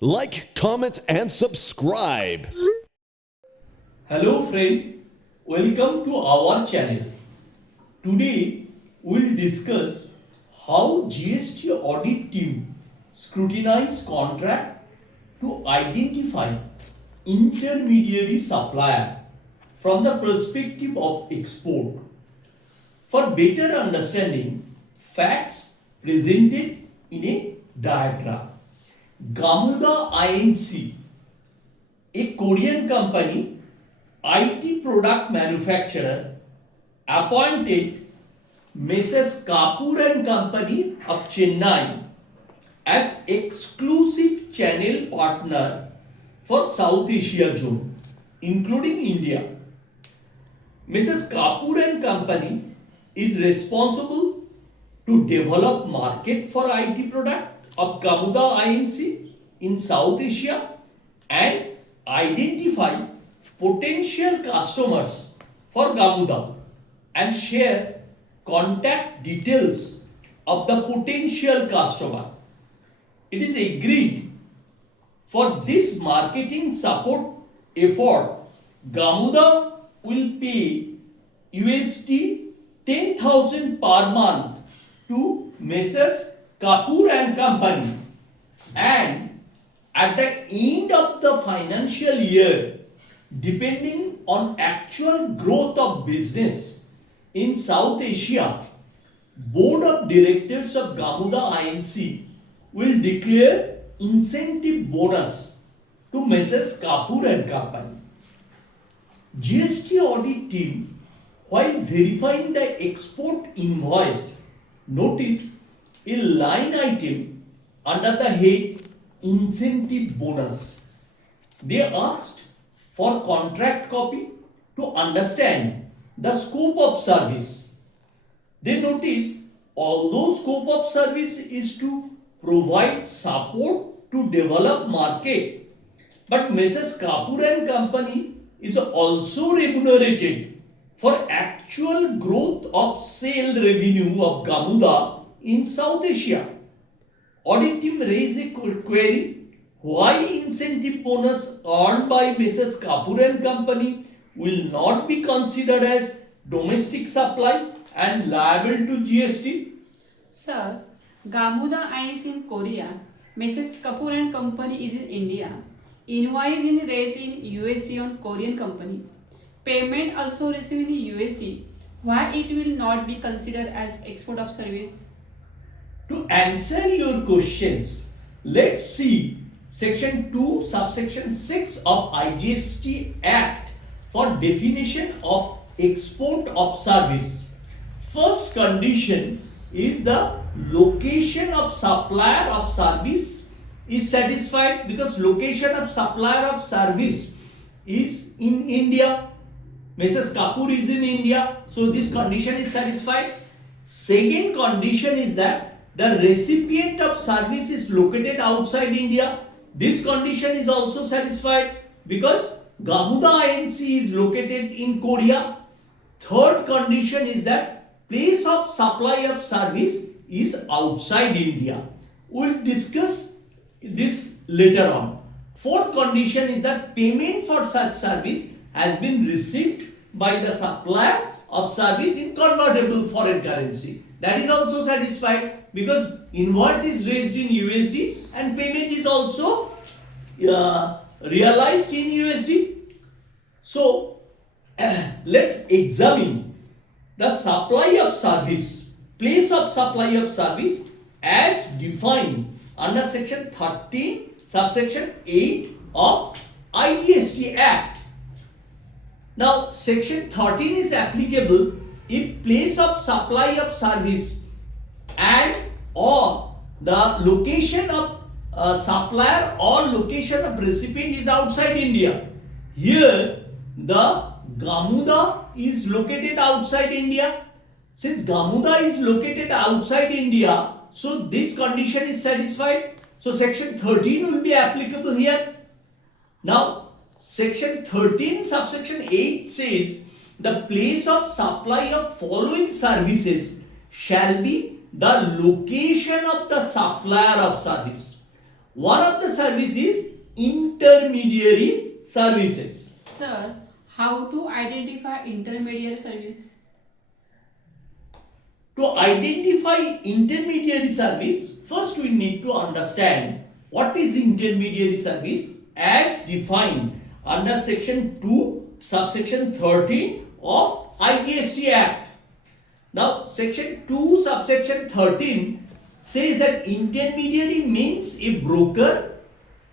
Like, comment, and subscribe. Hello friend, welcome to our channel. Today we'll discuss how GST audit team scrutinize contract to identify intermediary supplier from the perspective of export. For better understanding, facts presented in a diagram. Gamuda Inc., a Korean company, IT product manufacturer, appointed Mrs. Kapoor and Company of Chennai as exclusive channel partner for South Asia zone, including India. Mrs. Kapoor and Company is responsible to develop market for IT product of Gamuda Inc. in South Asia and identify potential customers for Gamuda and share contact details of the potential customer. It is agreed for this marketing support effort, Gamuda will pay USD 10,000 per month to Mrs. Kapoor and Company, and at the end of the financial year, depending on actual growth of business in South Asia, Board of Directors of Gamuda Inc. will declare incentive bonus to Mrs. Kapoor and Company. GST audit team, while verifying the export invoice, notice a line item under the head incentive bonus. They asked for contract copy to understand the scope of service. They noticed although scope of service is to provide support to develop market, but Mrs. Kapoor and Company is also remunerated for actual growth of sale revenue of Gamuda in South Asia. Audit team raised a query why incentive bonus earned by Mrs. Kapoor and Company will not be considered as domestic supply and liable to GST. Sir, Gamuda is in Korea. Mrs. Kapoor and Company is in India. Invoice in raised in USD on Korean company. Payment also received in USD. Why it will not be considered as export of service? To answer your questions, let's see section 2 subsection 6 of IGST Act for definition of export of service. First condition is the location of supplier of service is satisfied, because location of supplier of service is in India. Mrs. Kapoor is in India, so this condition is satisfied. Second condition is that the recipient of service is located outside India. This condition is also satisfied because Gamuda Inc. is located in Korea. Third condition is that place of supply of service is outside India. We'll discuss this later on. Fourth condition is that payment for such service has been received by the supplier of service in convertible foreign currency. That is also satisfied because invoice is raised in USD and payment is also realized in USD. So let's examine the supply of service, place of supply of service as defined under section 13 subsection 8 of IGST Act. Now section 13 is applicable if place of supply of service and or the location of supplier or location of recipient is outside India. Here the Gamuda is located outside India. Since Gamuda is located outside India, so this condition is satisfied. So section 13 will be applicable here. Now section 13 subsection 8 says the place of supply of following services shall be the location of the supplier of service. One of the service is intermediary services. Sir, how to identify intermediary service? To identify intermediary service, first we need to understand what is intermediary service as defined under section 2 subsection 13 of IGST Act. Now section 2 subsection 13 says that intermediary means a broker,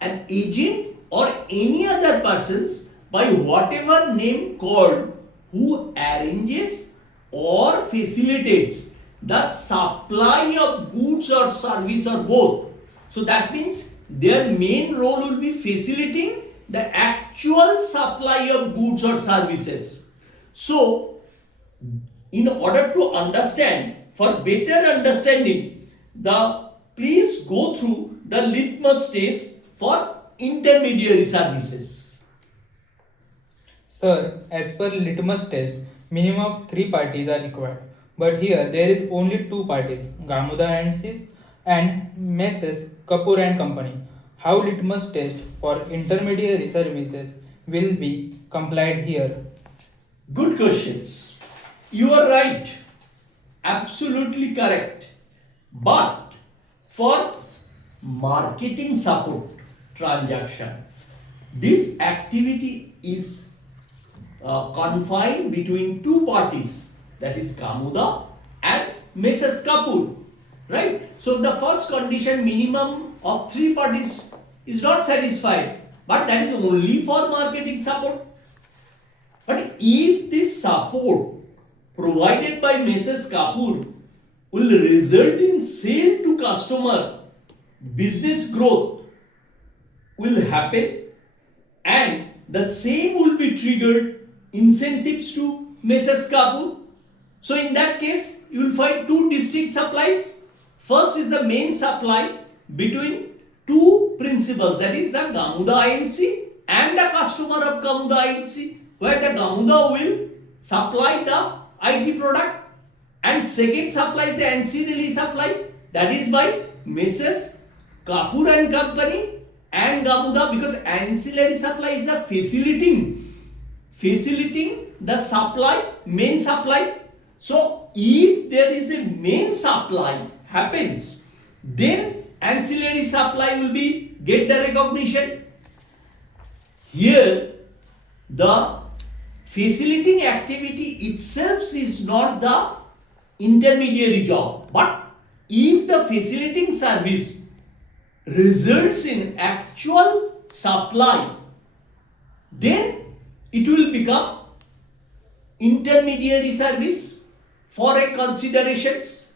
an agent or any other persons by whatever name called who arranges or facilitates the supply of goods or service or both. So that means their main role will be facilitating the actual supply of goods or services. So in order to understand, for better understanding, please go through the litmus test for intermediary services. Sir, as per litmus test, minimum of 3 parties are required. But here there is only 2 parties, Gamuda and Messrs. Kapoor and Company. How litmus test for intermediary services will be complied here? Good questions. You are right. Absolutely correct. But for marketing support transaction, this activity is confined between 2 parties, that is Gamuda and Mrs. Kapoor, right? So the first condition, minimum of 3 parties, is not satisfied, but that is only for marketing support. But if this support provided by Mrs. Kapoor will result in sale to customer, business growth will happen and the same will be triggered incentives to Mrs. Kapoor. So in that case, you will find 2 distinct supplies. First is the main supply between 2 principals, that is the Gamuda Inc. and the customer of Gamuda Inc., where the Gamuda will supply the IT product, and second supply is the ancillary supply, that is by Mrs. Kapoor and Company and Gamuda, because ancillary supply is the facilitating the supply, main supply. So if there is a main supply happens, then ancillary supply will be get the recognition. Here the facilitating activity itself is not the intermediary job, but if the facilitating service results in actual supply, then it will become intermediary service for a considerations,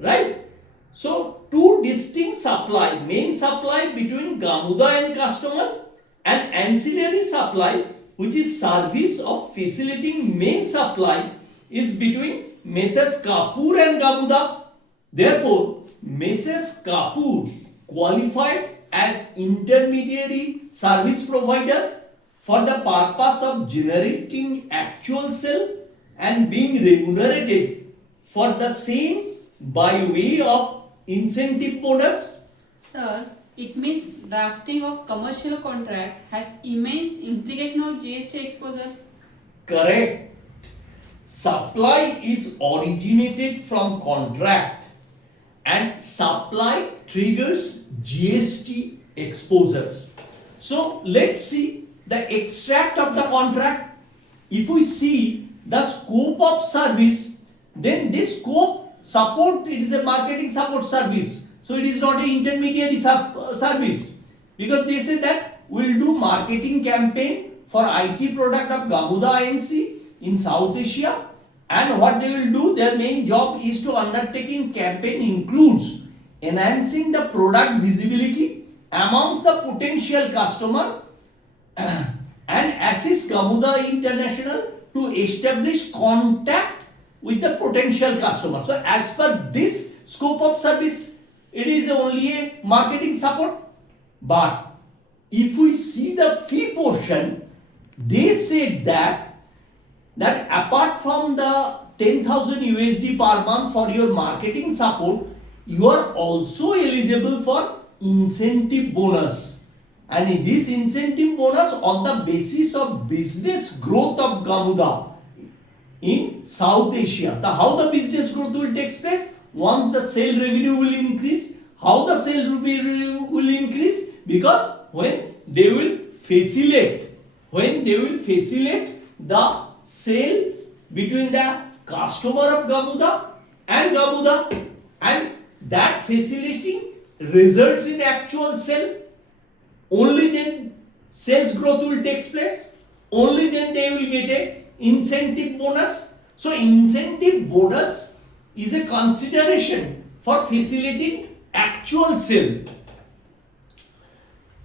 right? So 2 distinct supply, main supply between Gamuda and customer, and ancillary supply, which is service of facilitating main supply, is between Messrs. Kapoor and Gamuda. Therefore, Messrs. Kapoor qualified as intermediary service provider for the purpose of generating actual sale and being remunerated for the same by way of incentive bonus. Sir, it means drafting of commercial contract has immense implication of GST exposure. Correct. Supply is originated from contract and supply triggers GST exposures. So let's see the extract of the contract. If we see the scope of service, then this scope support, it is a marketing support service. So it is not an intermediary service, because they say that we will do marketing campaign for IT product of Gamuda Inc. in South Asia, and what they will do, their main job is to undertaking campaign includes enhancing the product visibility amongst the potential customer and assist Gamuda International to establish contact with the potential customer. So as per this scope of service, it is only a marketing support. But if we see the fee portion, they said that apart from the 10,000 USD per month for your marketing support, you are also eligible for incentive bonus, and this incentive bonus on the basis of business growth of Gamuda in South Asia. How the business growth will take place? Once the sale revenue will increase. How the sale revenue will increase? Because when they will facilitate the sale between the customer of Gamuda, and that facilitating results in actual sale, only then sales growth will take place, only then they will get a incentive bonus. So incentive bonus is a consideration for facilitating actual sale.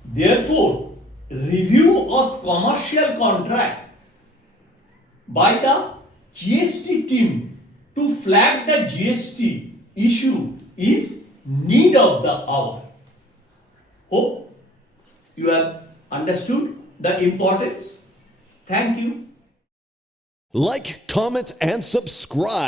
Therefore, review of commercial contract by the GST team to flag the GST issue is need of the hour. Hope you have understood the importance. Thank you. Like, comment, and subscribe.